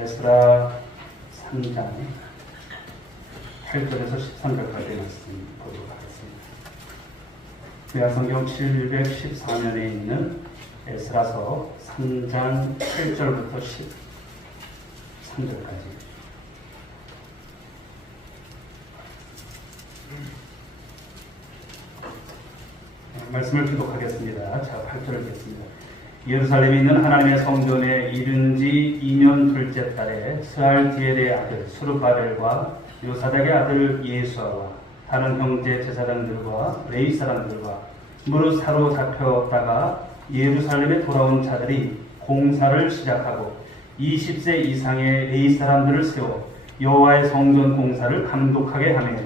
에스라 3장 8절에서 13절까지 말씀 보도록 하겠습니다. 구약성경 714면에 있는 에스라서 3장 8절부터 13절까지. 말씀을 기록하겠습니다. 자, 8절을 읽겠습니다. 예루살렘에 있는 하나님의 성전에 이른 지 2년 둘째 달에 스알디엘의 아들 스룹바벨과 요사닥의 아들 예수아와 다른 형제 제사장들과 레위 사람들과 무릇 사로잡혔다가 예루살렘에 돌아온 자들이 공사를 시작하고 20세 이상의 레위 사람들을 세워 여호와의 성전 공사를 감독하게 하며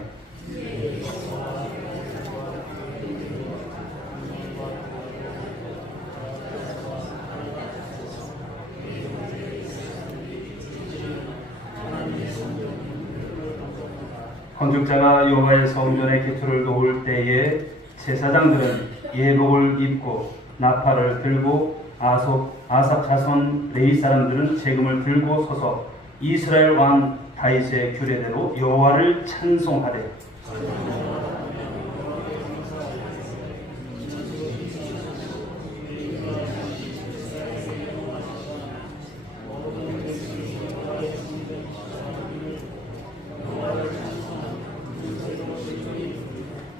건축자가 여호와의 성전의 기초를 놓을 때에 제사장들은 예복을 입고 나팔을 들고 아삽 자손 레위 사람들은 재금을 들고 서서 이스라엘 왕 다윗의 규례대로 여호와를 찬송하되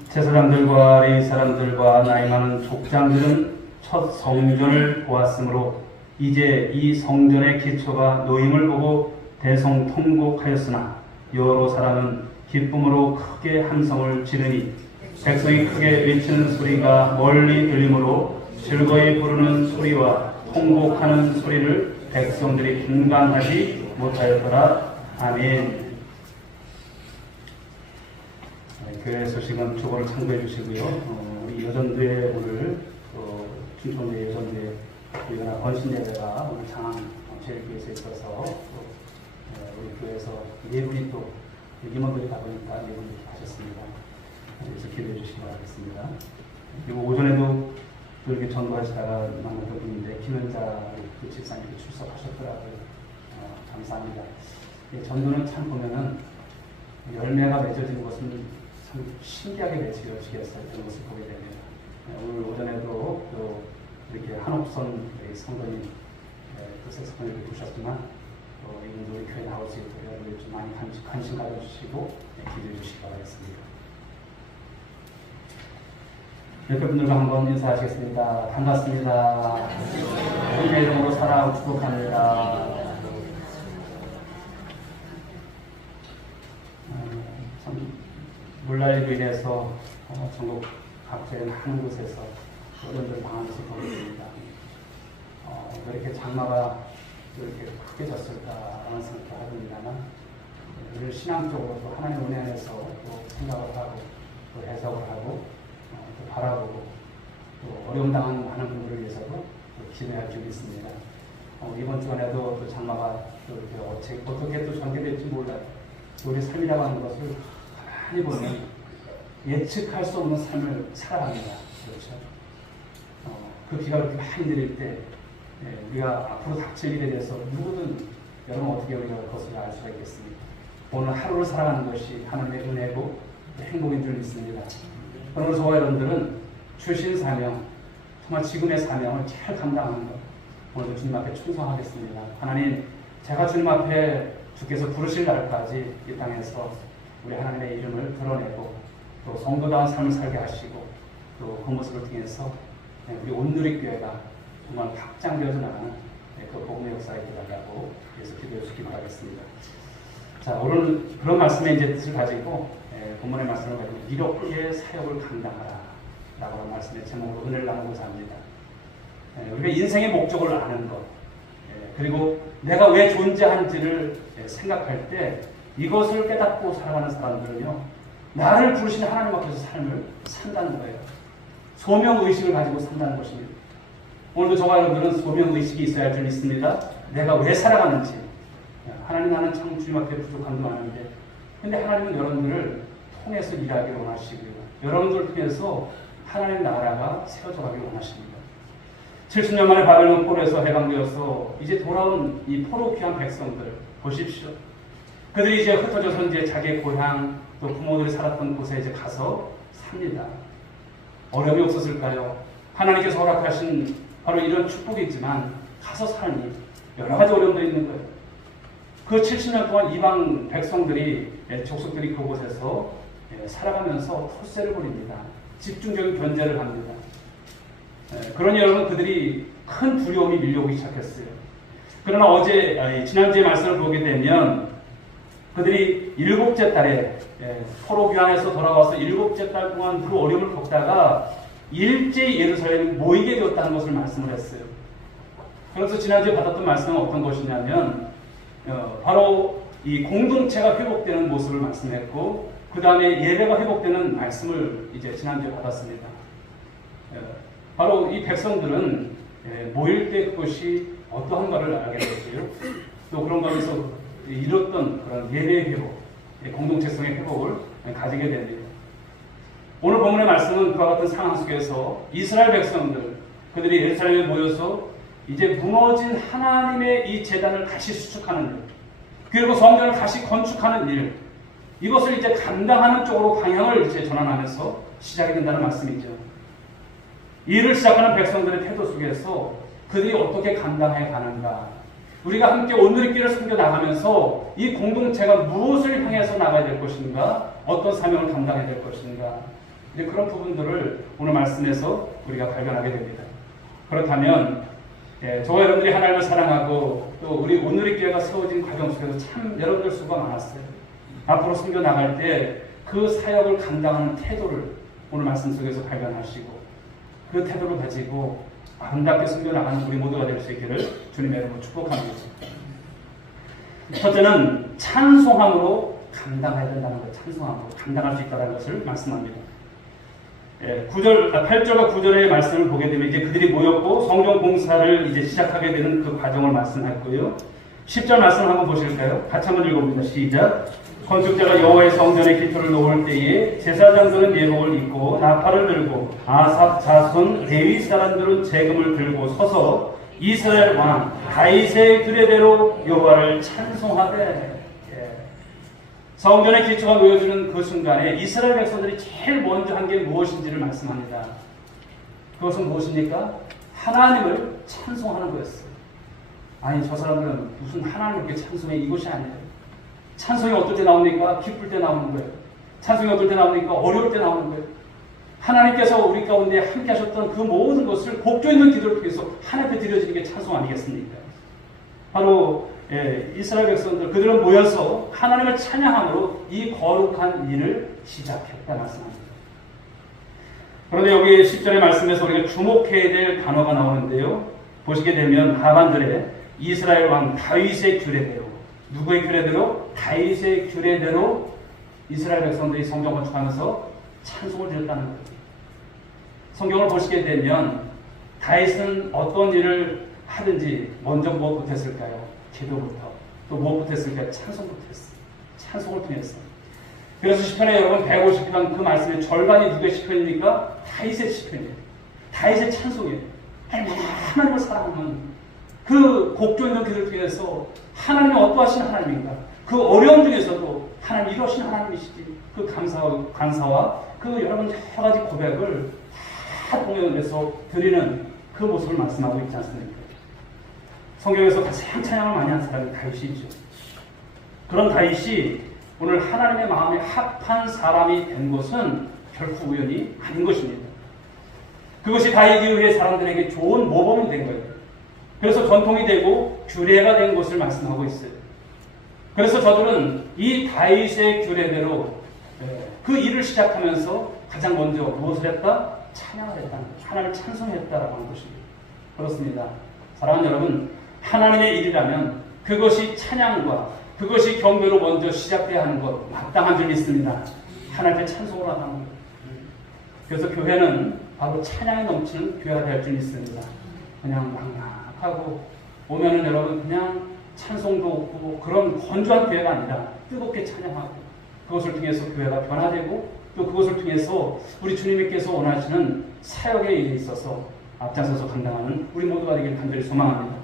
제사장들과 레위 사람들과 나이 많은 족장들은 첫 성전을 보았으므로 이제 이 성전의 기초가 놓임을 보고 대성통곡하였으나 여러 사람은 기쁨으로 크게 함성을 지르니 백성이 크게 외치는 소리가 멀리 들리므로 즐거이 부르는 소리와 통곡하는 소리를 백성들이 분간하지 못하였더라. 아멘. 교회 소식은 주보를 참고해 주시고요. 우리 여전도에 오늘 춘천대 여전도에 우리가 번신예배가 오늘 장안 제일교회에서 있어서 우리 교회에서 네 분이 또 임원들이 다 보니까 네 분이 하셨습니다. 그래서 기도해 주시기 바라겠습니다. 그리고 오전에도 또 이렇게 전도하시다가 만났던 분인데 김현자 집사님도 출석하셨더라고요. 감사합니다. 전도는 참 보면은 열매가 맺어지는 것은 참 신기하게 맺혀지겠어요. 그런 것을 보게 됩니다. 오늘 오전에도 또 이렇게 한옥선 성도님 또 색소폰을 부르셨지만 이분도 우리 교회 나올 수 있도록 여러분이 좀 많이 관심 가져주시고 기도해 주시기 바라겠습니다. 옆에 분들과 한번 인사하시겠습니다. 반갑습니다. 주님의 이름으로 사랑하고 축복합니다. 물난리로 인해서 전국 각지의 많은 곳에서 어른들 당하는 것을 보게 됩니다. 왜 이렇게 장마가 이렇게 크게 졌을까라는 생각을 하듭니다만 우리를 신앙적으로 또 하나님 은혜 안에서 또 생각을 하고 또 해석을 하고 또 바라보고 또 어려움 당하는 많은 분들을 위해서도 또 기도할 줄이 있습니다. 이번 주간에도 또 장마가 또 이렇게 어떻게 또 전개될지 몰라요. 우리 삶이라고 하는 것을 가만히 보면 예측할 수 없는 삶을 살아갑니다. 그렇죠? 그 비가 그렇게 많이 내릴 때 우리가 앞으로 닥칠 일에 대해서 누구든 여러분 어떻게 우리가 그것을 알 수가 있겠습니까? 오늘 하루를 살아가는 것이 하나님의 은혜고 행복인 줄 믿습니다. 그러므로 저와 여러분들은 주신 사명, 정말 지금의 사명을 잘 감당하는 것, 오늘도 주님 앞에 충성하겠습니다. 하나님, 제가 주님 앞에 주께서 부르실 날까지 이 땅에서 우리 하나님의 이름을 드러내고 또 성도다운 삶을 살게 하시고 또 그 모습을 통해서 우리 온누리교회가 정말 확장되어져 나가는 그 복음의 역사에 들어가고 그래서 기도해 주시기 바라겠습니다. 자, 오늘 그런 말씀의 이제 뜻을 가지고 본문의 말씀을 가지고 이렇게 사역을 감당하라 라고 하는 말씀의 제목으로 은혜를 나누고자 합니다. 우리가 인생의 목적을 아는 것 그리고 내가 왜 존재하는지를 생각할 때 이것을 깨닫고 살아가는 사람들은요, 나를 부르신 하나님 앞에서 삶을 산다는 거예요. 소명의식을 가지고 산다는 것입니다. 오늘도 저와 여러분들은 소명의식이 있어야 할 줄 믿습니다. 내가 왜 살아가는지. 하나님, 나는 참 주님 앞에 부족함도 많은데 근데 하나님은 여러분들을 통해서 일하기를 원하시고요. 여러분들을 통해서 하나님 나라가 세워져 가기를 원하십니다. 70년 만에 바벨론 포로에서 해방되어서 이제 돌아온 이 포로 귀한 백성들 보십시오. 그들이 이제 흩어져서 이제 자기의 고향 또 부모들이 살았던 곳에 이제 가서 삽니다. 어려움이 없었을까요? 하나님께서 허락하신 바로 이런 축복이지만 가서 사니 여러 가지 어려움도 있는 거예요. 그 70년 동안 이방 백성들이 족속들이 그곳에서 살아가면서 텃세를 부립니다. 집중적인 견제를 합니다. 그러니 여러분 그들이 큰 두려움이 밀려오기 시작했어요. 그러나 지난주에 말씀을 보게 되면 그들이 7째 달에 포로 귀환에서 돌아와서 7째 달 동안 그 어려움을 겪다가 일제히 예루살렘에 모이게 되었다는 것을 말씀을 했어요. 그래서 지난주에 받았던 말씀은 어떤 것이냐면 바로 이 공동체가 회복되는 모습을 말씀했고 그 다음에 예배가 회복되는 말씀을 이제 지난주에 받았습니다. 바로 이 백성들은 모일 때 그것이 어떠한가를 알게 됐고요. 또 그런 것에서 이뤘던 그런 예배의 회복, 공동체성의 회복을 가지게 됩니다. 오늘 본문의 말씀은 그와 같은 상황 속에서 이스라엘 백성들, 그들이 예루살렘에 모여서 이제 무너진 하나님의 이 제단을 다시 수축하는 일, 그리고 성전을 다시 건축하는 일, 이것을 이제 감당하는 쪽으로 방향을 이제 전환하면서 시작이 된다는 말씀이죠. 이 일을 시작하는 백성들의 태도 속에서 그들이 어떻게 감당해 가는가, 우리가 함께 오늘의 섬겨 나가면서 이 공동체가 무엇을 향해서 나가야 될 것인가, 어떤 사명을 감당해야 될 것인가, 이제 그런 부분들을 오늘 말씀에서 우리가 발견하게 됩니다. 그렇다면 저와 여러분들이 하나님을 사랑하고 또 우리 오늘의 교회가 세워진 과정 속에서 참 여러분들 수가 많았어요. 앞으로 섬겨 나갈 때 그 사역을 감당하는 태도를 오늘 말씀 속에서 발견하시고 그 태도를 가지고 아름답게 섬겨 나가는 우리 모두가 될 수 있기를 주님의 이름으로 축복합니다. 첫째는 찬송함으로 감당해야 된다는 것, 찬송함으로 감당할 수 있다는 것을 말씀합니다. 8절과 9절의 말씀을 보게 되면 이제 그들이 모였고 성전 공사를 이제 시작하게 되는 그 과정을 말씀했고요. 10절 말씀 한번 보실까요? 같이 한번 읽어봅니다. 시작. 건축자가 여호와의 성전의 기초를 놓을 때에 제사장들은 예복을 입고 나팔을 들고 아삽 자손 데윗 사람들은 재금을 들고 서서 이스라엘 왕 다윗의 규례대로 여호와를 찬송하되. 성전의 기초가 놓여지는 그 순간에 이스라엘 백성들이 제일 먼저 한 게 무엇인지를 말씀합니다. 그것은 무엇입니까? 하나님을 찬송하는 거였어요. 아니 저 사람들은 무슨 하나님을 이렇게 찬송해, 이것이 아니에요. 찬송이 어떨 때 나옵니까? 기쁠 때 나오는 거예요. 찬송이 어떨 때 나옵니까? 어려울 때 나오는 거예요. 하나님께서 우리 가운데 함께 하셨던 그 모든 것을 곡조 있는 기도를 통해서 하나님 앞에 드려지는 게 찬송 아니겠습니까? 바로 이스라엘 백성들 그들은 모여서 하나님을 찬양함으로 이 거룩한 일을 시작했다 말씀합니다. 그런데 여기 10절의 말씀에서 우리가 주목해야 될 단어가 나오는데요. 보시게 되면 하반절에 이스라엘 왕 다윗의 규례대로, 누구의 규례대로? 다윗의 규례대로 이스라엘 백성들이 성전 건축하면서 찬송을 드렸다는 거예요. 성경을 보시게 되면 다윗은 어떤 일을 하든지 먼저 무엇부터 했을까요? 기도부터. 또 무엇부터 했을까요? 찬송부터 했어요. 찬송을 통해서. 그래서 시편에 여러분 150편 그 말씀의 절반이 누구의 시편입니까? 다윗의 시편이에요. 다윗의 찬송이에요. 얼마나 하나님을 사랑하는 그 곡조 있는 그들 통해서 하나님이 어떠하신 하나님인가, 그 어려움 중에서도 하나님 이러신 하나님이시지, 그 감사와 그 여러분 여러 가지 고백을 다 공연해서 드리는 그 모습을 말씀하고 있지 않습니까? 성경에서 가장 찬양을 많이 한 사람이 다윗이죠. 그런 다윗이 오늘 하나님의 마음에 합한 사람이 된 것은 결코 우연이 아닌 것입니다. 그것이 다윗 이후에 사람들에게 좋은 모범이 된 거예요. 그래서 전통이 되고 규례가 된 것을 말씀하고 있어요. 그래서 저들은 이 다윗의 규례대로 그 일을 시작하면서 가장 먼저 무엇을 했다? 찬양을 했다는 거예요. 하나님을 찬송했다라고 하는 것입니다. 그렇습니다. 사랑하는 여러분, 하나님의 일이라면 그것이 찬양과 그것이 경배로 먼저 시작돼야 하는 것 마땅한 줄 믿습니다. 하나님의 찬송을 하는 것. 그래서 교회는 바로 찬양이 넘치는 교회가 될 줄 믿습니다. 그냥 막막하고 오면은 여러분 그냥 찬송도 없고 그런 건조한 교회가 아니라 뜨겁게 찬양하고 그것을 통해서 교회가 변화되고 또 그것을 통해서 우리 주님께서 원하시는 사역의 일에 있어서 앞장서서 감당하는 우리 모두가 되길 간절히 소망합니다.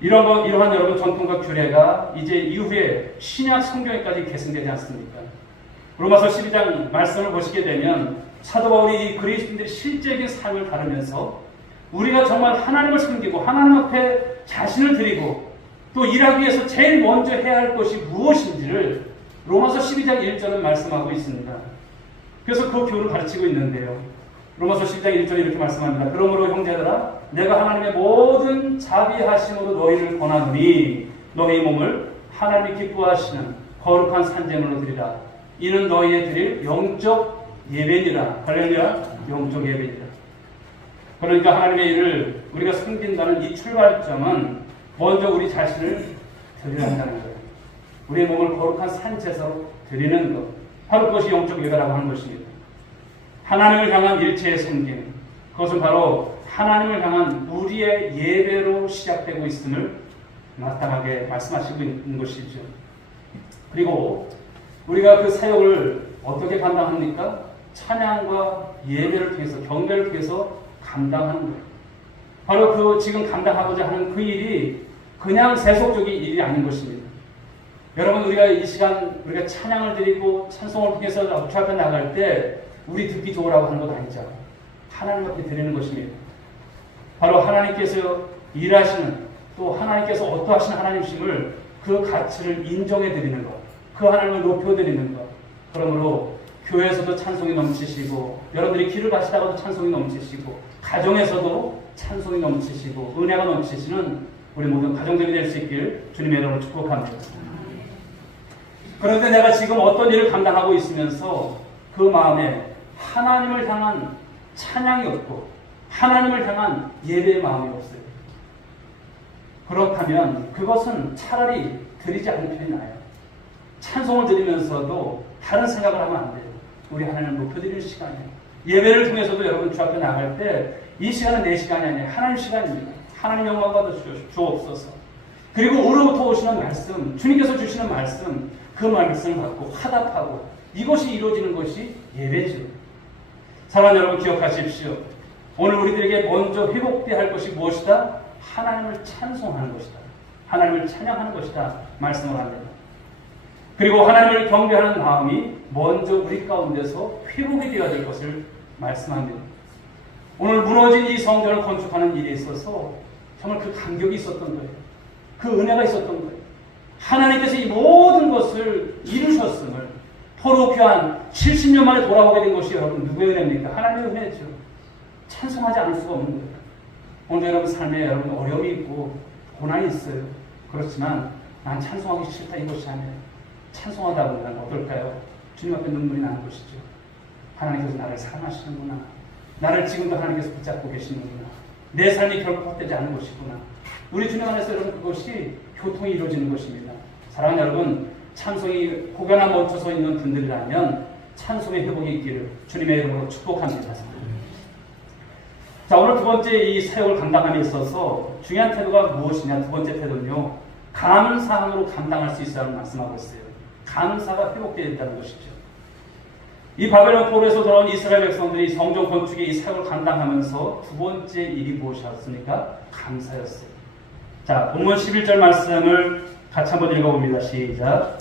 이러한 여러분 전통과 규례가 이제 이후에 신약 성경에까지 계승되지 않습니까? 로마서 12장 말씀을 보시게 되면 사도 바울이 이 그리스도인들의 실제적인 삶을 다루면서 우리가 정말 하나님을 섬기고 하나님 앞에 자신을 드리고 또 일하기 위해서 제일 먼저 해야 할 것이 무엇인지를 로마서 12장 1절은 말씀하고 있습니다. 그래서 그 교훈을 가르치고 있는데요. 로마서 12장 1절에 이렇게 말씀합니다. 그러므로 형제들아 내가 하나님의 모든 자비하심으로 너희를 권하노니 너희 몸을 하나님이 기뻐하시는 거룩한 산제물로 드리라. 이는 너희의 드릴 영적 예배니라. 할렐루야. 영적 예배니라. 그러니까 하나님의 일을 우리가 섬긴다는 이 출발점은 먼저 우리 자신을 드려야 한다는 거예요. 우리의 몸을 거룩한 산제사로 드리는 것. 바로 그것이 영적 예배라고 하는 것입니다. 하나님을 향한 일체의 섬김. 그것은 바로 하나님을 향한 우리의 예배로 시작되고 있음을 마땅하게 말씀하시고 있는 것이죠. 그리고 우리가 그 사역을 어떻게 감당합니까? 찬양과 예배를 통해서, 경배를 통해서 감당하는 거예요. 바로 그 지금 감당하고자 하는 그 일이 그냥 세속적인 일이 아닌 것입니다. 여러분, 우리가 이 시간 우리가 찬양을 드리고 찬송을 통해서 주 앞에 나갈 때 우리 듣기 좋으라고 하는 것 아니죠. 하나님 앞에 드리는 것입니다. 바로 하나님께서 일하시는, 또 하나님께서 어떠하신 하나님심을 그 가치를 인정해 드리는 것, 그 하나님을 높여 드리는 것. 그러므로 교회에서도 찬송이 넘치시고, 여러분들이 길을 가시다가도 찬송이 넘치시고, 가정에서도 찬송이 넘치시고, 은혜가 넘치시는 우리 모든 가정들이 될 수 있길 주님의 이름으로 축복합니다. 그런데 내가 지금 어떤 일을 감당하고 있으면서 그 마음에 하나님을 향한 찬양이 없고 하나님을 향한 예배의 마음이 없어요. 그렇다면 그것은 차라리 드리지 않는 편이 나아요. 찬송을 드리면서도 다른 생각을 하면 안 돼요. 우리 하나님을 높여드리는 시간이에요. 예배를 통해서도 여러분 주 앞에 나갈 때 이 시간은 내 시간이 아니에요. 하나님 시간입니다. 하나님 영광 받아 주옵소서. 그리고 우로부터 오시는 말씀, 주님께서 주시는 말씀, 그 말씀을 받고 화답하고 이것이 이루어지는 것이 예배죠. 사랑하는 여러분, 기억하십시오. 오늘 우리들에게 먼저 회복돼야 할 것이 무엇이다? 하나님을 찬송하는 것이다. 하나님을 찬양하는 것이다. 말씀을 합니다. 그리고 하나님을 경배하는 마음이 먼저 우리 가운데서 회복이 되어야 될 것을 말씀합니다. 오늘 무너진 이 성전을 건축하는 일에 있어서 정말 그 감격이 있었던 거예요. 그 은혜가 있었던 거예요. 하나님께서 이 모든 것을 이루셨음을, 포로 귀한 70년 만에 돌아오게 된 것이 여러분 누구의 은혜입니까? 하나님의 은혜죠. 찬송하지 않을 수가 없는 거예요. 오늘 여러분 삶에 여러분 어려움이 있고 고난이 있어요. 그렇지만 난 찬송하기 싫다 이것이 아니에요. 찬송하다 보면 어떨까요? 주님 앞에 눈물이 나는 것이죠. 하나님께서 나를 사랑하시는구나. 나를 지금도 하나님께서 붙잡고 계시는구나. 내 삶이 결코 헛되지 않은 것이구나. 우리 주님 안에서 여러분 그것이 교통이 이루어지는 것입니다. 사랑하는 여러분, 찬송이 혹여나 멈춰서 있는 분들이라면 찬송의 회복이 있기를 주님의 이름으로 축복합니다. 자, 오늘 두 번째 이 사역을 감당함에 있어서 중요한 태도가 무엇이냐? 두 번째 태도는요, 감사함으로 감당할 수 있어야만 말씀하고 있어요. 감사가 회복되어 있다는 것이죠. 이 바벨론 포로에서 돌아온 이스라엘 백성들이 성전 건축의 이 사역을 감당하면서 두 번째 일이 무엇이었습니까? 감사였어요. 자, 본문 11절 말씀을 같이 한번 읽어봅니다. 시작.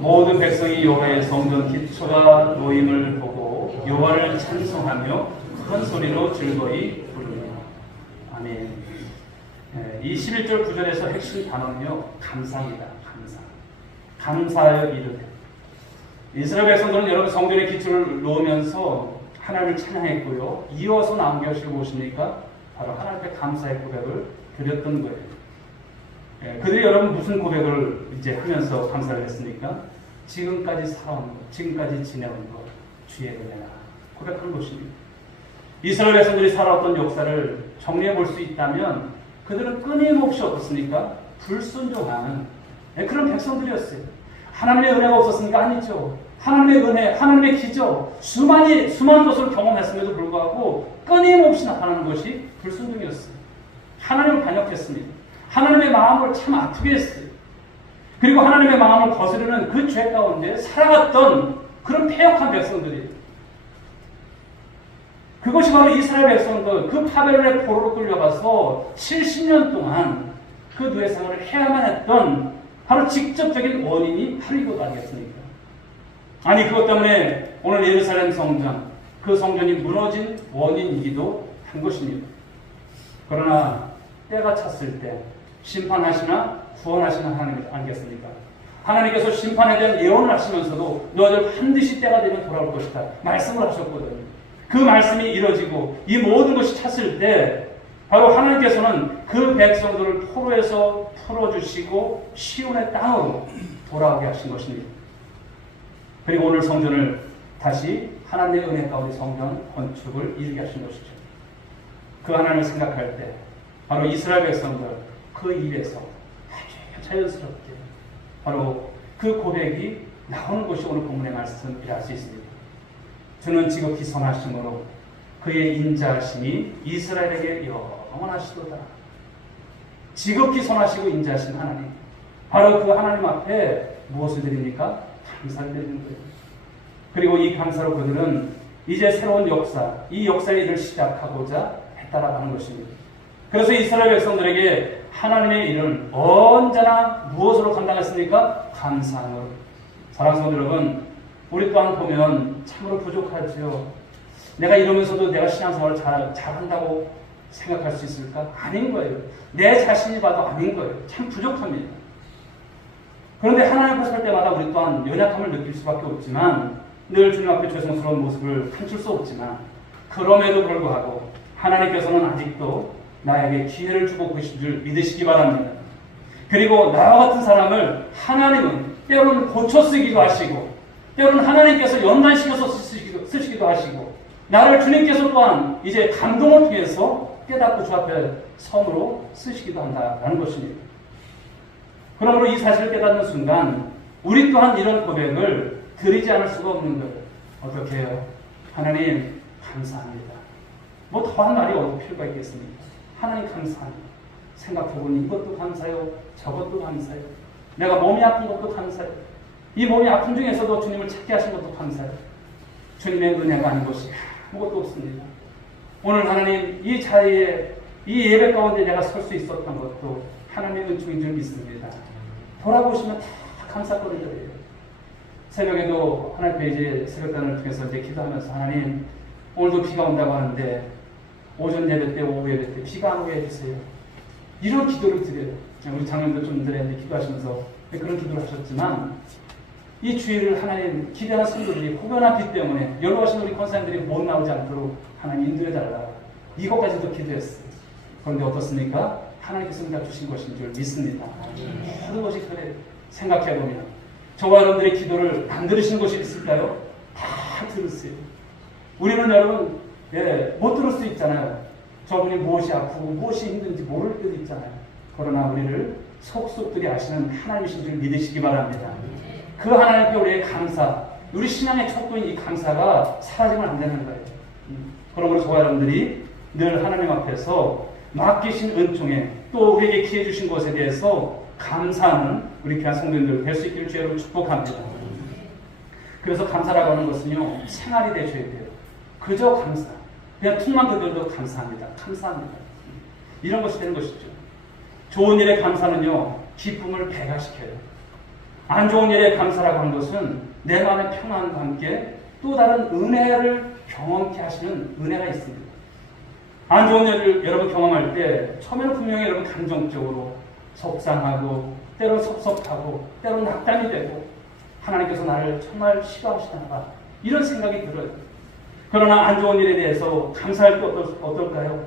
모든 백성이 여호와의 성전 기초가 놓임을 보고 여호와를 찬송하며 큰 소리로 즐거이 부르며. 아멘. 이 11절 9절에서 핵심 단어는요, 감사입니다. 감사. 감사하여 이르되. 이스라엘 백성들은 여러분 성전의 기초를 놓으면서 하나님을 찬양했고요. 이어서 나온 것이 무엇입니까? 바로 하나님께 감사의 고백을 드렸던 거예요. 그들이 여러분 무슨 고백을 이제 하면서 감사를 했습니까? 지금까지 살아온 것, 지금까지 지내온 것, 주의 은혜라 고백하는 것입니다. 이스라엘 백성들이 살아왔던 역사를 정리해 볼 수 있다면 그들은 끊임없이 어떻습니까? 불순종하는 그런 백성들이었어요. 하나님의 은혜가 없었습니까? 아니죠. 하나님의 은혜, 하나님의 기적, 수많은 것을 경험했음에도 불구하고 끊임없이 나타나는 것이 불순종이었어요. 하나님을 반역했습니다. 하나님의 마음을 참 아프게 했어요. 그리고 하나님의 마음을 거스르는 그 죄 가운데 살아갔던 그런 패역한 백성들이, 그것이 바로 이스라엘 백성들, 그 바벨론의 포로로 끌려가서 70년 동안 그 노예 생활을 해야만 했던 바로 직접적인 원인이 바로 이것 아니겠습니까? 아니, 그것 때문에 오늘 예루살렘 성전, 그 성전이 무너진 원인이기도 한 것입니다. 그러나 때가 찼을 때 심판하시나 구원하시는 하나님 아니겠습니까? 하나님께서 심판에 대한 예언을 하시면서도 너희들 반드시 때가 되면 돌아올 것이다 말씀을 하셨거든요. 그 말씀이 이루어지고 이 모든 것이 찼을 때 바로 하나님께서는 그 백성들을 포로에서 풀어주시고 시온의 땅으로 돌아오게 하신 것입니다. 그리고 오늘 성전을 다시 하나님의 은혜 가운데 성전 건축을 이루게 하신 것이죠. 그 하나님을 생각할 때 바로 이스라엘 백성들 그 입에서 아주 자연스럽게 바로 그 고백이 나오는 것이 오늘 본문의 말씀이라 할 수 있습니다. 저는 지극히 선하심으로 그의 인자하심이 이스라엘에게 영원하시도다. 지극히 선하시고 인자하신 하나님, 바로 그 하나님 앞에 무엇을 드립니까? 감사를 드리는 거예요. 그리고 이 감사로 그들은 이제 새로운 역사, 이 역사의 일을 시작하고자 했다라고 하는 것입니다. 그래서 이스라엘 백성들에게 하나님의 일은 언제나 무엇으로 감당했습니까? 감사함으로. 사랑하는 성도 여러분, 우리 또한 보면 참으로 부족하지요. 내가 이러면서도 내가 신앙생활을 잘한다고 생각할 수 있을까? 아닌 거예요. 내 자신이 봐도 아닌 거예요. 참 부족합니다. 그런데 하나님 앞에 설 때마다 우리 또한 연약함을 느낄 수밖에 없지만, 늘 주님 앞에 죄송스러운 모습을 감출 수 없지만, 그럼에도 불구하고 하나님께서는 아직도 나에게 기회를 주고 계신 줄 믿으시기 바랍니다. 그리고 나와 같은 사람을 하나님은 때로는 고쳐 쓰기도 하시고, 때로는 하나님께서 연단시켜서 쓰시기도 하시고, 나를 주님께서 또한 이제 감동을 통해서 깨닫고 주 앞에 섬으로 쓰시기도 한다는 것입니다. 그러므로 이 사실을 깨닫는 순간 우리 또한 이런 고백을 드리지 않을 수가 없는 거예요. 어떻게 해요? 하나님 감사합니다. 뭐 더한 말이 어디 필요가 있겠습니까? 하나님 감사합니다. 생각해보니 이것도 감사해요. 저것도 감사해요. 내가 몸이 아픈 것도 감사해요. 이 몸이 아픈 중에서도 주님을 찾게 하신 것도 감사해요. 주님의 은혜가 아닌 것이 아무것도 없습니다. 오늘 하나님 이 자리에 이 예배 가운데 내가 설 수 있었던 것도 하나님의 은총인 줄 믿습니다. 돌아보시면 다 감사거리들이에요. 새벽에도 하나님 이제 새벽단을 통해서 이제 기도하면서 하나님 오늘도 비가 온다고 하는데 오전 예배 때 오후 예배 때 비가 안 오게 해주세요. 이런 기도를 드려요. 우리 장로님도 좀 전에 기도하시면서 그런 기도를 하셨지만 이 주일을 하나님 기대하는 성도들이 혹여나 비 때문에 연로하신 우리 권사님들이 못 나오지 않도록 하나님 인도해달라. 이것까지도 기도했어요. 그런데 어떻습니까? 하나님께서 우리가 주신 것인 줄 믿습니다. 모든 것이 그래 생각해보면 저와 여러분들의 기도를 안 들으시는 것이 있을까요? 다 들으세요. 우리는 여러분 못 들을 수 있잖아요. 저분이 무엇이 아프고 무엇이 힘든지 모를 때도 있잖아요. 그러나 우리를 속속들이 아시는 하나님이신 줄 믿으시기 바랍니다. 그 하나님께 우리의 감사, 우리 신앙의 척도인 이 감사가 사라지면 안 되는 거예요. 그러므로 저와 여러분들이 늘 하나님 앞에서 맡기신 은총에 또 우리에게 기회 주신 것에 대해서 감사하는 우리 귀한 성도님들 될 수 있기를 주의로 축복합니다. 그래서 감사라고 하는 것은요, 생활이 되셔야 돼요. 그저 감사. 그냥 툭만 그들도 감사합니다. 감사합니다. 이런 것이 되는 것이죠. 좋은 일에 감사는요, 기쁨을 배가시켜요. 안 좋은 일에 감사라고 하는 것은 내 마음의 평안과 함께 또 다른 은혜를 경험케 하시는 은혜가 있습니다. 안 좋은 일을 여러분 경험할 때 처음에는 분명히 여러분 감정적으로 속상하고 때론 섭섭하고 때론 낙담이 되고 하나님께서 나를 정말 싫어하시나 이런 생각이 들어요. 그러나 안 좋은 일에 대해서 감사할 때 어떨까요?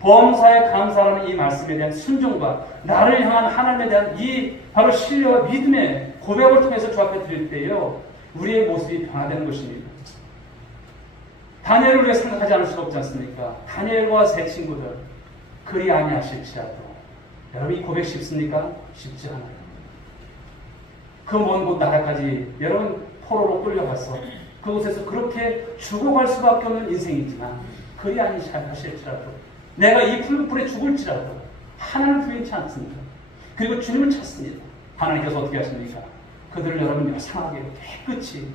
범사에 감사하는 이 말씀에 대한 순종과 나를 향한 하나님에 대한 이 바로 신뢰와 믿음의 고백을 통해서 주 앞에 드릴 때요, 우리의 모습이 변화되는 것입니다. 다니엘을 우리가 생각하지 않을 수가 없지 않습니까? 다니엘과 세 친구들 그리 아니하실지라도 여러분 이 고백 쉽습니까? 쉽지 않아요. 그 먼 곳 나라까지 여러분 포로로 끌려가서 그곳에서 그렇게 죽어갈 수밖에 없는 인생이지만 그리 아니하실지라도 내가 이 풀불에 죽을지라도 하나님을 부인치 않습니다. 그리고 주님을 찾습니다. 하나님께서 어떻게 하십니까? 그들을 여러분 여상하게 깨끗이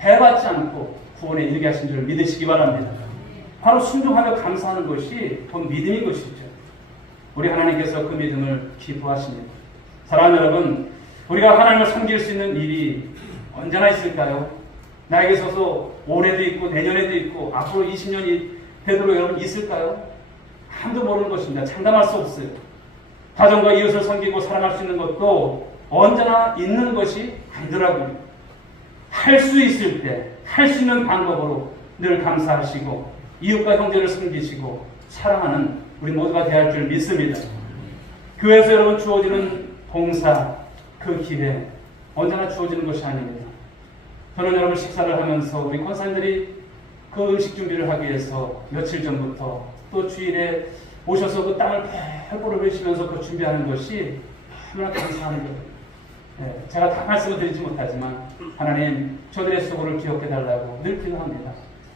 해받지 않고 구원에 이르게 하신 줄 믿으시기 바랍니다. 바로 순종하며 감사하는 것이 곧 믿음인 것이죠. 우리 하나님께서 그 믿음을 기뻐하십니다. 사랑하는 여러분, 우리가 하나님을 섬길 수 있는 일이 언제나 있을까요? 나에게 있어서 올해도 있고 내년에도 있고 앞으로 20년이 되도록 여러분 있을까요? 아무도 모르는 것입니다. 장담할 수 없어요. 가정과 이웃을 섬기고 사랑할 수 있는 것도 언제나 있는 것이 아니더라고요. 할 수 있을 때, 할 수 있는 방법으로 늘 감사하시고 이웃과 형제를 섬기시고 사랑하는 우리 모두가 되어야 할 줄 믿습니다. 교회에서 여러분 주어지는 봉사, 그 기회 언제나 주어지는 것이 아닙니다. 저는 여러분 식사를 하면서 우리 권사님들이 그 음식 준비를 하기 위해서 며칠 전부터 또 주일에 오셔서 그 땅을 펄펄 흘리시면서 그 준비하는 것이 너무나 감사한 거예요. 제가 다 말씀을 드리지 못하지만 하나님 저들의 수고를 기억해 달라고 늘 기도합니다.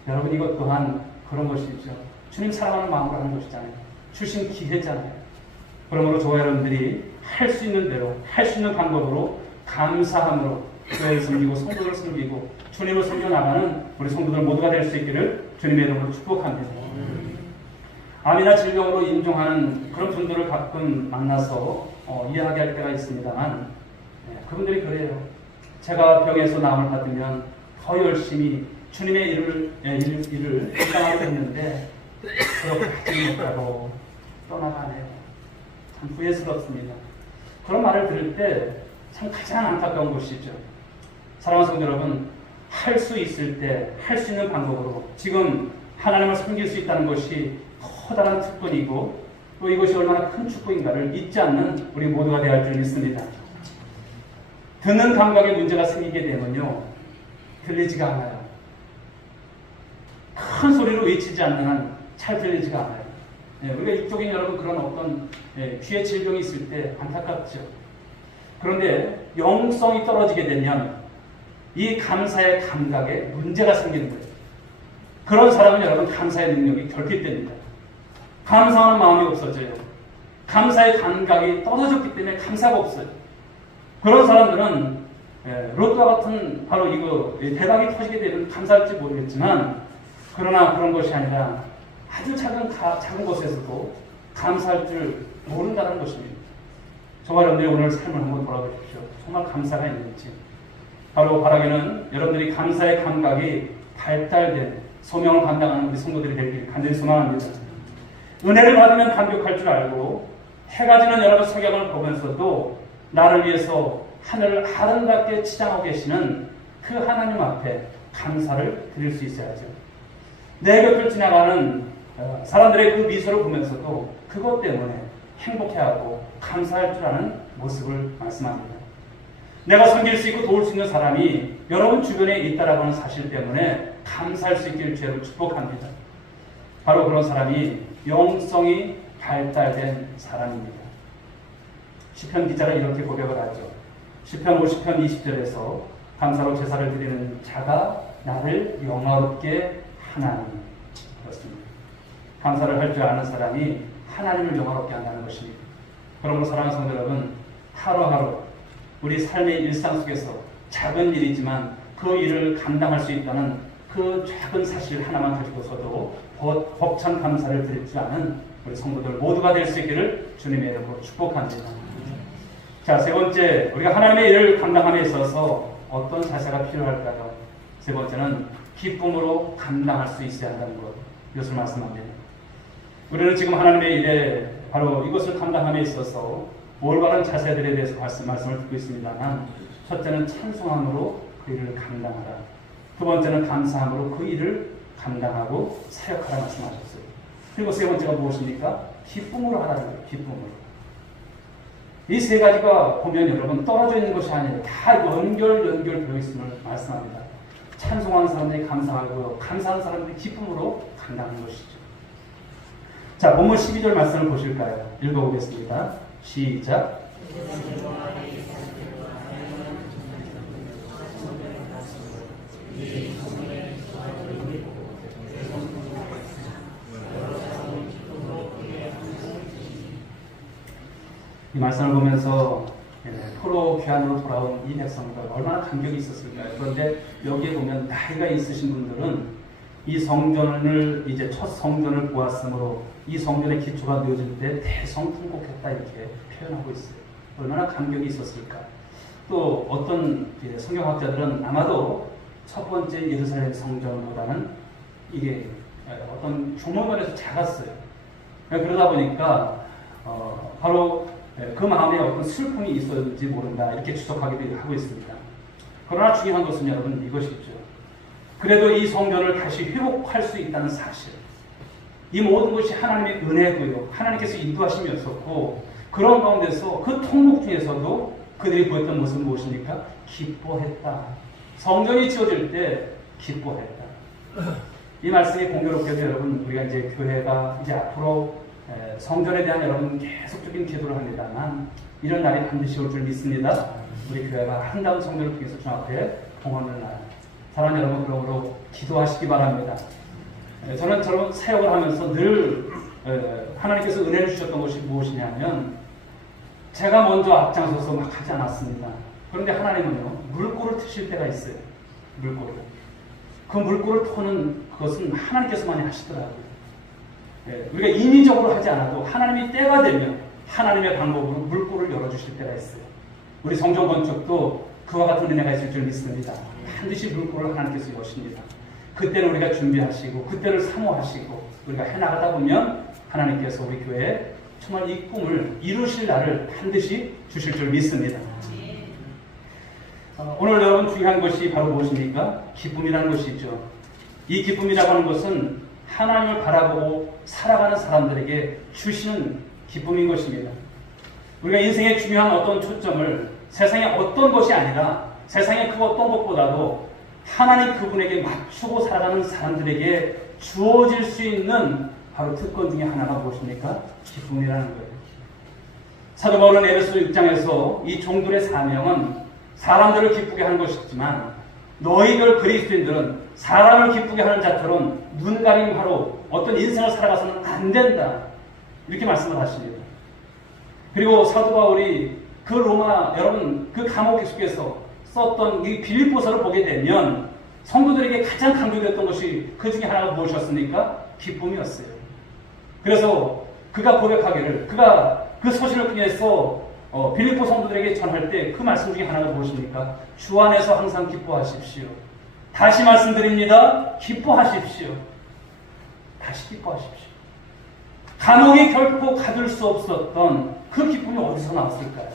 여러분 이것 또한 그런 것이죠. 주님 사랑하는 마음으로 하는 것이잖아요. 주신 기회잖아요. 그러므로 저와 여러분들이 할 수 있는 대로 할 수 있는 방법으로 감사함으로 교회를 섬기고 성도를 섬기고 주님을 섬겨나가는 우리 성도들 모두가 될 수 있기를 주님의 이름으로 축복합니다. 암이나 질병으로 임종하는 그런 분들을 가끔 만나서 이야기할 때가 있습니다만 그분들이 그래요. 제가 병에서 나음을 받으면 더 열심히 주님의 일을 감당하게 됐는데 그렇게 하지 못하고 떠나가네요. 참 후회스럽습니다. 그런 말을 들을 때 참 가장 안타까운 것이죠. 사랑하는 성도 여러분, 할 수 있을 때 할 수 있는 방법으로 지금 하나님을 섬길 수 있다는 것이 커다란 특권이고 또 이것이 얼마나 큰 축복인가를 잊지 않는 우리 모두가 되어야 할 줄 믿습니다. 듣는 감각에 문제가 생기게 되면요, 들리지가 않아요. 큰 소리로 외치지 않는 한 잘 들리지가 않아요. 우리가 육적인 여러분 그런 어떤 귀의 질병이 있을 때 안타깝죠. 그런데 영성이 떨어지게 되면 이 감사의 감각에 문제가 생기는 거예요. 그런 사람은 여러분 감사의 능력이 결핍됩니다. 감사하는 마음이 없어져요. 감사의 감각이 떨어졌기 때문에 감사가 없어요. 그런 사람들은 로또와 같은 바로 이거 대박이 터지게 되면 감사할지 모르겠지만 그러나 그런 것이 아니라 아주 작은 것에서도 감사할 줄 모른다는 것입니다. 저와 여러분들이 오늘 삶을 한번 돌아보십시오. 정말 감사가 있는지. 바로 바라기는 여러분들이 감사의 감각이 발달된 소명을 감당하는 우리 성도들이 되길 간절히 소망합니다. 은혜를 받으면 감격할 줄 알고 해가 지는 여러분 석양을 보면서도 나를 위해서 하늘을 아름답게 치장하고 계시는 그 하나님 앞에 감사를 드릴 수 있어야죠. 내 곁을 지나가는 사람들의 그 미소를 보면서도 그것 때문에 행복해하고 감사할 줄 아는 모습을 말씀합니다. 내가 섬길 수 있고 도울 수 있는 사람이 여러분 주변에 있다라고 하는 사실 때문에 감사할 수 있기를 주로 축복합니다. 바로 그런 사람이 영성이 발달된 사람입니다. 시편 기자가 이렇게 고백을 하죠. 시편 50편 20절에서 감사로 제사를 드리는 자가 나를 영화롭게 하나니. 그렇습니다. 감사를 할 줄 아는 사람이 하나님을 영화롭게 한다는 것입니다. 그러므로 사랑하는 성도 여러분, 하루하루 우리 삶의 일상 속에서 작은 일이지만 그 일을 감당할 수 있다는 그 작은 사실 하나만 가지고서도 벅찬 감사를 드릴 줄 아는 우리 성도들 모두가 될 수 있기를 주님의 이름으로 축복합니다. 자, 세 번째, 우리가 하나님의 일을 감당함에 있어서 어떤 자세가 필요할까요? 세 번째는 기쁨으로 감당할 수 있어야 한다는 것, 이것을 말씀합니다. 우리는 지금 하나님의 일에 바로 이것을 감당함에 있어서 올바른 자세들에 대해서 말씀을 듣고 있습니다만, 첫째는 찬송함으로 그 일을 감당하라. 두 번째는 감사함으로 그 일을 감당하고 사역하라 말씀하셨어요. 그리고 세 번째가 무엇입니까? 기쁨으로 하라는 거예요. 기쁨으로. 이 세 가지가 보면 여러분 떨어져 있는 것이 아니라 다 연결되어 있음을 말씀합니다. 찬송하는 사람들이 감사하고요, 감사하는 사람들이 기쁨으로 감당하는 것이죠. 자, 본문 12절 말씀을 보실까요? 읽어보겠습니다. 시작. 이 말씀을 보면서 포로 귀환으로 돌아온 이 백성들 얼마나 감격이 있었을까요? 그런데 여기에 보면 나이가 있으신 분들은 이 성전을 이제 첫 성전을 보았으므로 이 성전의 기초가 놓여질 때 대성통곡했다 이렇게 표현하고 있어요. 얼마나 감격이 있었을까? 또 어떤 성경학자들은 아마도 첫 번째 예루살렘 성전보다는 이게 어떤 규모면에서 작았어요. 그러다 보니까 바로 그 마음에 어떤 슬픔이 있었는지 모른다 이렇게 추석하기도 하고 있습니다. 그러나 중요한 것은 여러분 이것이죠. 그래도 이 성전을 다시 회복할 수 있다는 사실, 이 모든 것이 하나님의 은혜고요. 하나님께서 인도하심이었었고 그런 가운데서 그 통곡 중에서도 그들이 보였던 모습은 무엇입니까? 기뻐했다. 성전이 지어질 때 기뻐했다. 이 말씀이 공교롭게도 여러분 우리가 이제 교회가 이제 앞으로 성전에 대한 여러분 계속적인 기도를 합니다만 이런 날이 반드시 올 줄 믿습니다. 우리 교회가 한다운 성전을 통해서 주 앞에 봉헌을 날 사랑하는 여러분 그러므로 기도하시기 바랍니다. 저는 저런 사역을 하면서 늘 하나님께서 은혜를 주셨던 것이 무엇이냐면 제가 먼저 앞장서서 막 하지 않았습니다. 그런데 하나님은요 물꼬를 트실 때가 있어요. 물꼬를. 그 물꼬를 터는 그것은 하나님께서만이 하시더라고요. 우리가 인위적으로 하지 않아도 하나님이 때가 되면 하나님의 방법으로 물꼬를 열어주실 때가 있어요. 우리 성전 건축도 그와 같은 은혜가 있을 줄 믿습니다. 반드시 물꼬를 하나님께서 여십니다. 그때는 우리가 준비하시고 그때를 사모하시고 우리가 해나가다 보면 하나님께서 우리 교회에 정말 이 꿈을 이루실 날을 반드시 주실 줄 믿습니다. 오늘 여러분 중요한 것이 바로 무엇입니까? 기쁨이라는 것이죠. 이 기쁨이라고 하는 것은 하나님을 바라보고 살아가는 사람들에게 주시는 기쁨인 것입니다. 우리가 인생의 중요한 어떤 초점을 세상의 어떤 것이 아니라 세상의 그 어떤 것보다도 하나님 그분에게 맞추고 살아가는 사람들에게 주어질 수 있는 바로 특권 중에 하나가 무엇입니까? 기쁨이라는 거예요. 사도 바울은 에베소 6장에서 이 종들의 사명은 사람들을 기쁘게 하는 것이지만 너희들 그리스도인들은 사람을 기쁘게 하는 자처럼 눈가림하로 어떤 인생을 살아가서는 안 된다. 이렇게 말씀을 하십니다. 그리고 사도 바울이 그 로마 여러분 그 감옥 속에서 썼던 이 빌립보서를 보게 되면 성도들에게 가장 강조됐던 것이 그 중에 하나가 무엇이었습니까? 기쁨이었어요. 그래서 그가 고백하기를 그가 그 서신을 통해서 빌립보 성도들에게 전할 때 그 말씀 중에 하나가 무엇입니까? 주 안에서 항상 기뻐하십시오. 다시 말씀드립니다. 기뻐하십시오. 다시 기뻐하십시오. 감옥이 결코 가둘 수 없었던 그 기쁨이 어디서 나왔을까요?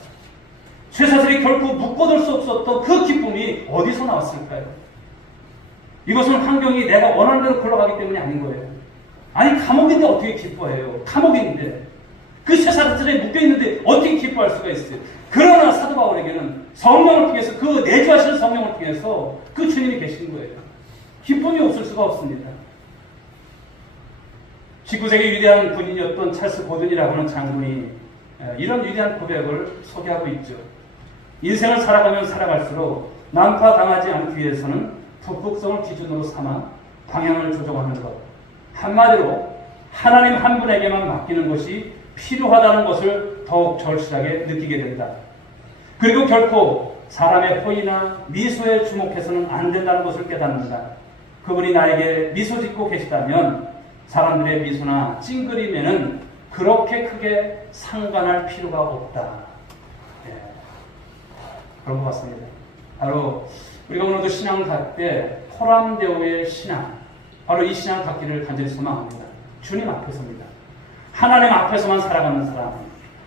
쇠사슬이 결코 묶어둘 수 없었던 그 기쁨이 어디서 나왔을까요? 이것은 환경이 내가 원하는 대로 굴러가기 때문이 아닌 거예요. 아니 감옥인데 어떻게 기뻐해요? 감옥인데 그 쇠사슬에 묶여있는데 어떻게 기뻐할 수가 있어요? 그러나 사도 바울에게는 성령을 통해서 그 내주하시는 성령을 통해서 그 주님이 계신 거예요. 기쁨이 없을 수가 없습니다. 19세기 위대한 군인이었던 찰스 고든이라고 하는 장군이 이런 위대한 고백을 소개하고 있죠. 인생을 살아가면 살아갈수록 난파당하지 않기 위해서는 북극성을 기준으로 삼아 방향을 조정하는 것. 한마디로 하나님 한 분에게만 맡기는 것이 필요하다는 것을 더욱 절실하게 느끼게 된다. 그리고 결코 사람의 호의나 미소에 주목해서는 안 된다는 것을 깨닫는다. 그분이 나에게 미소 짓고 계시다면 사람들의 미소나 찡그림에는 그렇게 크게 상관할 필요가 없다. 그런 것 같습니다. 바로 우리가 오늘도 신앙을 갈 때 코람데오의 신앙, 바로 이 신앙을 갖기를 간절히 소망합니다. 주님 앞에서입니다. 하나님 앞에서만 살아가는 사람,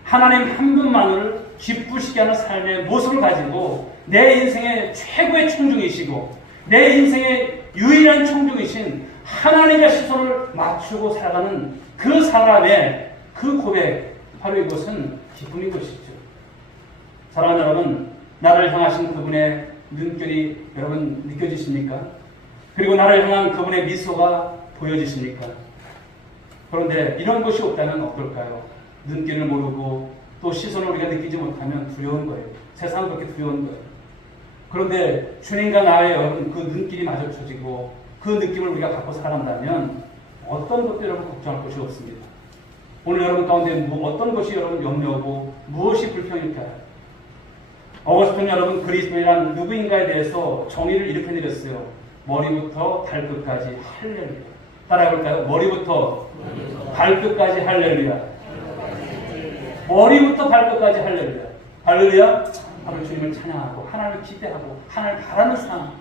하나님 한 분만을 기쁘시게 하는 삶의 모습을 가지고 내 인생의 최고의 청중이시고 내 인생의 유일한 청중이신 하나님의 시선을 맞추고 살아가는 그 사람의 그 고백, 바로 이것은 기쁨인 것이죠. 사랑하는 여러분, 나를 향하신 그분의 눈결이 여러분 느껴지십니까? 그리고 나를 향한 그분의 미소가 보여지십니까? 그런데 이런 것이 없다면 어떨까요? 눈길을 모르고 또 시선을 우리가 느끼지 못하면 두려운 거예요. 세상은 그렇게 두려운 거예요. 그런데 주님과 나의 여러분 그 눈길이 마주쳐지고 그 느낌을 우리가 갖고 살아간다면 어떤 것도 여러분 걱정할 것이 없습니다. 오늘 여러분 가운데 어떤 것이 여러분 염려하고 무엇이 불평일까요? 어거스틴 여러분 그리스도인이란 누구인가에 대해서 정의를 이렇게 내렸어요. 머리부터 발끝까지 할렐루야. 따라해볼까요? 머리부터 발끝까지 할렐루야. 머리부터 발끝까지 할렐루야. 할렐루야. 바로 주님을 찬양하고 하나님을 기대하고 하나님을 바라는 삶.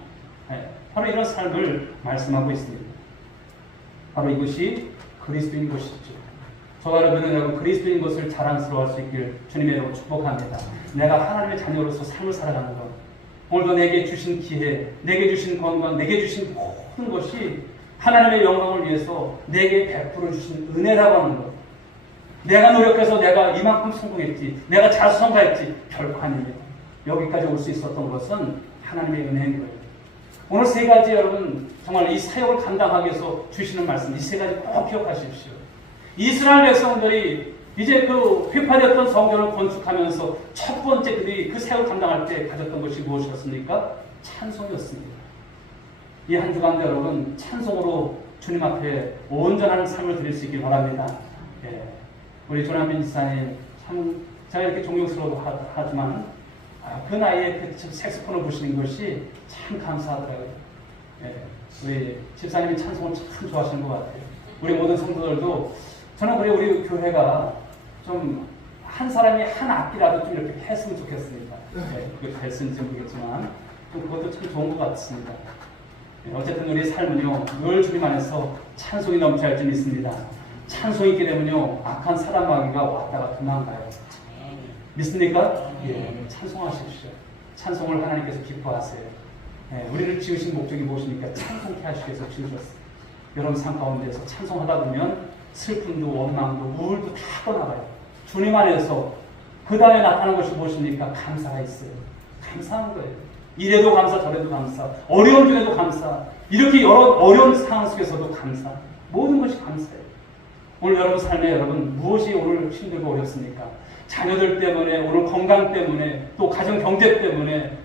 바로 이런 삶을 말씀하고 있습니다. 바로 이것이 그리스도인 것이죠. 저와 여러분 그리스도인 것을 자랑스러워할 수 있길 주님의 이름으로 축복합니다. 내가 하나님의 자녀로서 삶을 살아가는 것, 오늘도 내게 주신 기회, 내게 주신 건강, 내게 주신 모든 것이 하나님의 영광을 위해서 내게 베풀어 주신 은혜라고 하는 것. 내가 노력해서 내가 이만큼 성공했지, 내가 자수성가했지, 결코 아닙니다. 여기까지 올 수 있었던 것은 하나님의 은혜인 거예요. 오늘 세 가지 여러분 정말 이 사역을 감당하기 위해서 주시는 말씀, 이 세 가지 꼭 기억하십시오. 이스라엘 백성들이 이제 그 휘파되었던 성전을 건축하면서 첫 번째 그들이 그 사역을 감당할 때 가졌던 것이 무엇이었습니까? 찬송이었습니다. 이 한 주간 여러분 찬송으로 주님 앞에 온전한 삶을 드릴 수 있길 바랍니다. 예. 우리 조남민 지사님 참 제가 이렇게 존경스러워도 하지만 그 나이에 그 색소폰을 부시는 것이 참 감사하더라고요. 예. 우리 집사님이 찬송을 참 좋아하시는 것 같아요. 우리 모든 성도들도 저는 우리 교회가 좀 한 사람이 한 악기라도 좀 이렇게 했으면 좋겠습니다. 예. 그게 됐는지 모르겠지만 그것도 참 좋은 것 같습니다. 예. 어쨌든 우리 삶은요 늘 주님 안에서 찬송이 넘쳐야 할 줄 믿습니다. 찬송이 있게 되면요 악한 사람 마귀가 왔다가 도망가요. 믿습니까? 예, 찬송하십시오. 찬송을 하나님께서 기뻐하세요. 예, 우리를 지으신 목적이 무엇입니까? 찬송케 하시기 위해서 지으셨어요. 여러분 삶 가운데서 찬송하다 보면 슬픔도 원망도 우울도 다 떠나가요. 주님 안에서 그 다음에 나타나는 것이 무엇입니까? 감사가 있어요. 감사한 거예요. 이래도 감사 저래도 감사, 어려운 중에도 감사, 이렇게 여러 어려운 상황 속에서도 감사, 모든 것이 감사예요. 오늘 여러분 삶에 여러분 무엇이 오늘 힘들고 어렵습니까? 자녀들 때문에, 오늘 건강 때문에, 또 가정 경제 때문에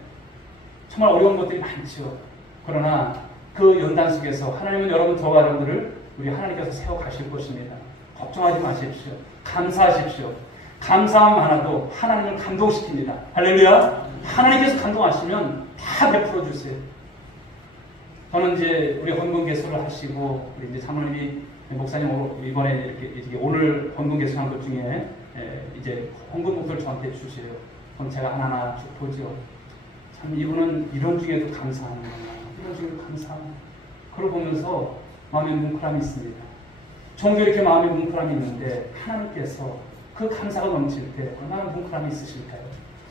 정말 어려운 것들이 많죠. 그러나 그 연단 속에서 하나님은 여러분, 저와 여러분들을 우리 하나님께서 세워가실 것입니다. 걱정하지 마십시오. 감사하십시오. 감사함 하나도 하나님을 감동시킵니다. 할렐루야. 하나님께서 감동하시면 다 베풀어 주세요. 저는 이제 우리 헌금 개수를 하시고 우리 이제 사모님이 목사님 이번에 이렇게 오늘 헌금 개수한 것 중에 이제 헌금 목표를 저한테 주세요. 그럼 제가 하나하나 쭉 보죠. 참 이분은 이런 중에도 감사하는구나. 이런 중에도 감사하구나. 그걸 보면서 마음에 뭉클함이 있습니다. 종교 이렇게 마음에 뭉클함이 있는데 하나님께서 그 감사가 넘칠 때 얼마나 뭉클함이 있으실까요?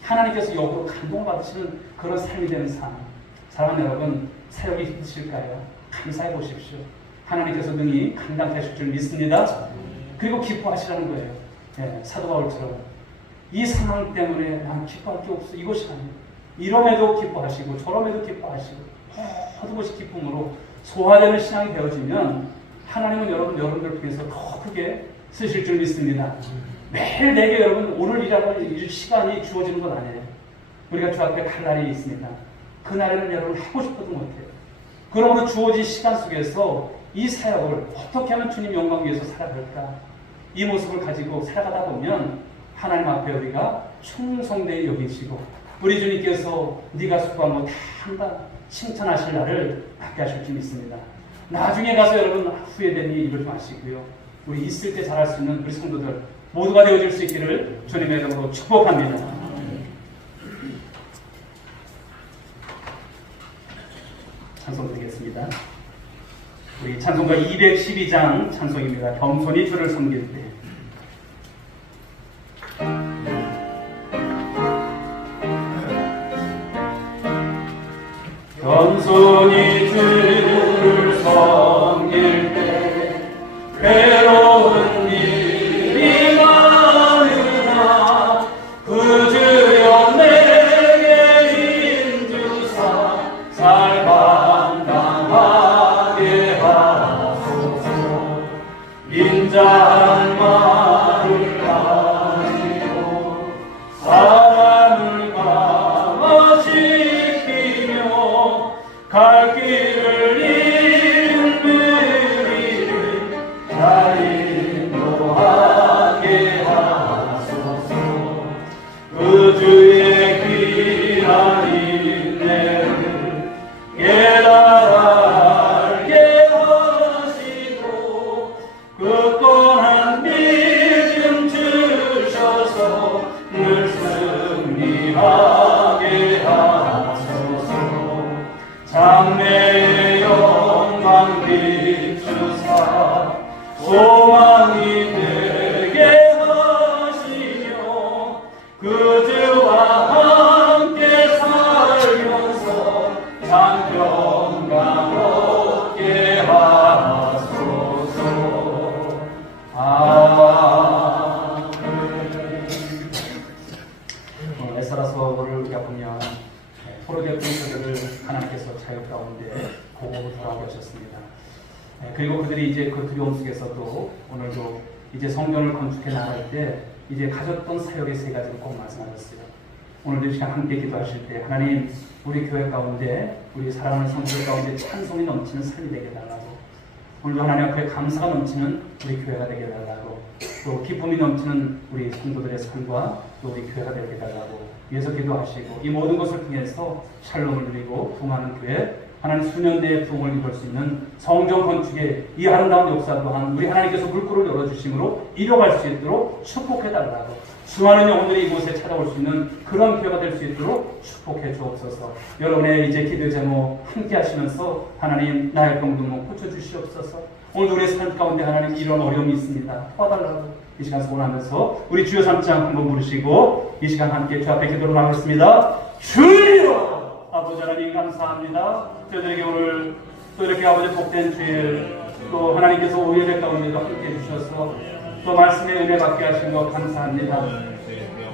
하나님께서 역으로 감동받으시는 그런 삶이 되는 삶. 사랑하는 여러분, 사역이 힘드실까요? 감사해 보십시오. 하나님께서 능히 감당케 하실 줄 믿습니다. 그리고 기뻐하시라는 거예요. 예, 사도 바울처럼 이 상황 때문에 난 기뻐할 게 없어. 이것이 아니에요. 이럼에도 기뻐하시고 저럼에도 기뻐하시고 모든 것이 기쁨으로 소화되는 신앙이 되어지면 하나님은 여러분들 통해서 더 크게 쓰실 줄 믿습니다. 매일 내게 여러분 오늘 일하는 시간이 주어지는 건 아니에요. 우리가 주 앞에 갈 날이 있습니다. 그 날에는 여러분 하고 싶어도 못해요. 그러므로 주어진 시간 속에서 이 사역을 어떻게 하면 주님 영광 위해서 살아갈까? 이 모습을 가지고 살아가다 보면 하나님 앞에 우리가 충성되이 여기시고 우리 주님께서 네가 수고한 거 다 한다 칭찬하실 날을 갖게 하실 줄 믿습니다. 나중에 가서 여러분 후회되니 이러지 마시고요. 우리 있을 때 잘할 수 있는 우리 성도들 모두가 되어줄 수 있기를 주님의 이름으로 축복합니다. 찬송 드리겠습니다. 우리 찬송가 212장 찬송입니다. 겸손히 주를 섬길 때. 겸손히 주를 섬길 때 괴로운 일이 많으나 그 주여 내게 힘주사 잘 감당하게 하소서. 인자한 말을 가지고 사람을 감화시키며 갈 길을 소망이 되게 하시며 그들과 함께 살면서 장평강 얻게 하소서. 에스라서를 우리가 보면 포로되었던 그들을 하나님께서 자유 가운데 보고 돌아오셨습니다. 그리고 그들이 이제 그 두려움 속에서도 오늘도 이제 성전을 건축해 나갈 때 이제 가졌던 사역의 세 가지를 꼭 말씀하셨어요. 오늘도 이 시간 함께 기도하실 때 하나님 우리 교회 가운데 우리 사랑하는 성도들 가운데 찬송이 넘치는 삶이 되게 달라고, 오늘도 하나님 앞에 감사가 넘치는 우리 교회가 되게 달라고, 또 기쁨이 넘치는 우리 성도들의 삶과 또 우리 교회가 되게 달라고 위해서 기도하시고, 이 모든 것을 통해서 샬롬을 누리고 부흥하는 교회, 하나님 수년대의 부흥을 이룰 수 있는 성전 건축의 이 아름다운 역사 또한 우리 하나님께서 물꼬를 열어주심으로 이뤄갈 수 있도록 축복해달라고, 수많은 영혼들이 이곳에 찾아올 수 있는 그런 교회가 될 수 있도록 축복해 주옵소서. 여러분의 이제 기도 제목 함께 하시면서 하나님 나의 병든 고쳐 주시옵소서. 오늘 우리의 삶 가운데 하나님 이런 어려움이 있습니다. 도와달라고 이 시간 소원하면서 우리 주여 3장 한번 부르시고 이 시간 함께 주 앞에 기도를 하겠습니다. 주여! 아버지 하나님 감사합니다. 저희들에게 오늘 또 이렇게 아버지 복된 주일, 또 하나님께서 오해될 가운데도 함께 해주셔서 또 말씀의 은혜 받게 하신 것 감사합니다.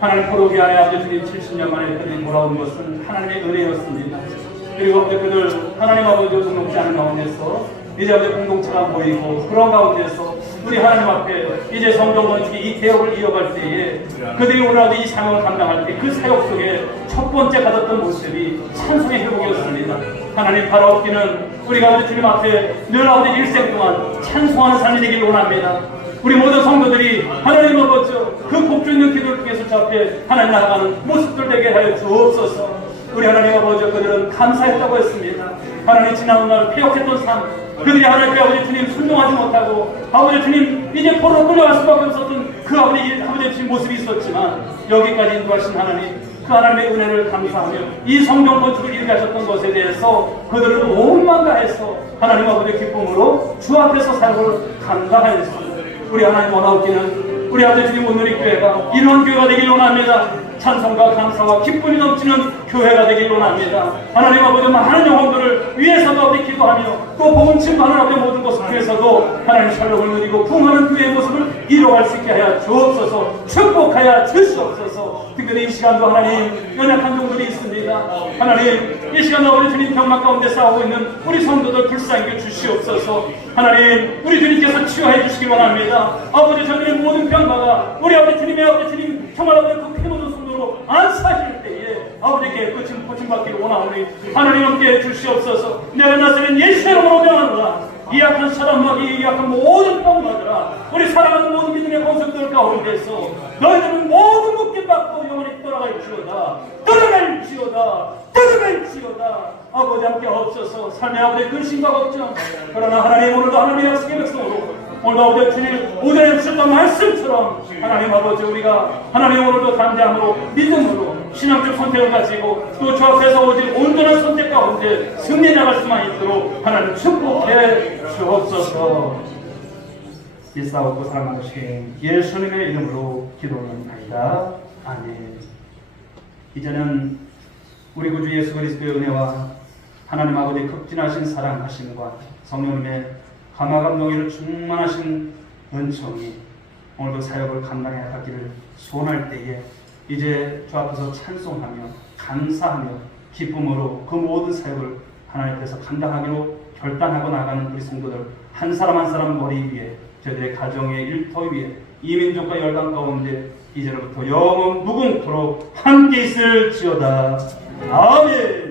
하나님 포로기 안에 아버지 주님 70년 만에 그들이 돌아온 것은 하나님의 은혜였습니다. 그리고 그들 하나님 아버지와 등록지 않은 가운데서 이제 아버지 공동체가 모이고 그런 가운데서 우리 하나님 앞에 이제 성전 건축이 이 개혁을 이어갈 때에 그들이 오늘 이 사명을 감당할 때 그 사역 속에 첫 번째 가졌던 모습이 찬송의 회복이었습니다. 하나님 바라옵기는 우리가 아버지 주님 앞에 늘 아버지 일생 동안 찬송하는 삶이 되기를 원합니다. 우리 모든 성도들이 하나님 아버지 그 복주 있는 기도를 통해서 저 앞에 하나님 나아가는 모습들 되게 하여 주옵소서. 우리 하나님 아버지 그들은 감사했다고 했습니다. 하나님 지난 날 폐역했던 삶, 그들이 하나님께 아버지 주님 순종하지 못하고 아버지 주님 이제 포로로 끌려갈 수밖에 없었던 그 아버지 주님 모습이 있었지만 여기까지 인도하신 하나님, 그 하나님의 은혜를 감사하며 이 성전 건축을 이루게 하셨던 것에 대해서 그들은 온만 다해서 하나님 아버지의 기쁨으로 주 앞에서 삶을 감당하였습니다. 우리 하나님 원하옵기는 우리 아버지 주님 오늘의 교회가 이런 교회가 되길 원합니다. 찬송과 감사와 기쁨이 넘치는 교회가 되길 원합니다. 하나님 아버지 많은 영혼들을 위해서도 아버지 기도하며 또 복음 증거하는 아버지 모든 것을 위해서도 하나님 샬롬을 누리고 부흥하는 교회의 모습을 이뤄갈 수 있게 하여 주옵소서. 축복하여 주시옵소서. 특별히 이 시간도 하나님 연약한 종들이 있습니다. 하나님 이 시간 아버지 주님 병막 가운데 싸우고 있는 우리 성도들 불쌍히 주시옵소서. 하나님 우리 주님께서 치유해 주시기 원합니다. 아버지 저들의 모든 병마가 우리 아버지 주님의 아버지 주님 정말 아버지 그 피모든 손으로 안사실 때에 아버지께 끝은 고침받기를 원하오니 하나님 함께 주시옵소서. 내가 나서는 예수의 이름으로 명하노라. 이 약한 사람마귀, 이 약한 모든 병마들아, 우리 사랑하는 모든 믿음의 공석들 가운데서 너희들은 모든 묶임 받고 영원히 떠나갈지어다. 아버지 함께 없어서 삶의 아버지의 근심과 걱정, 그러나 하나님 오늘도 하나님의 약속의 백성으로 오늘도 아버지 주님 오전에 주셨던 말씀처럼 하나님 아버지 우리가 하나님 오늘도 담대함으로 믿음으로 신앙적 선택을 가지고 또 주 앞에서 오직 온전한 선택 가운데 승리 나갈 수만 있도록 하나님 축복해 주옵소서. 일사옵고 사랑하신 예수님의 이름으로 기도합니다. 아멘. 이제는 우리 구주 예수 그리스도의 은혜와 하나님 아버지 극진하신 사랑하심과 성령님의 감화감 동의를 충만하신 은총이 오늘도 사역을 감당해 가기를 소원할 때에 이제 주 앞에서 찬송하며 감사하며 기쁨으로 그 모든 사역을 하나님 앞에서 감당하기로 결단하고 나가는 우리 성도들 한 사람 한 사람 머리 위에 저희들의 가정의 일터 위에 이민족과 열방 가운데 이제로부터 영원 무궁토록 함께 있을지어다. 아멘.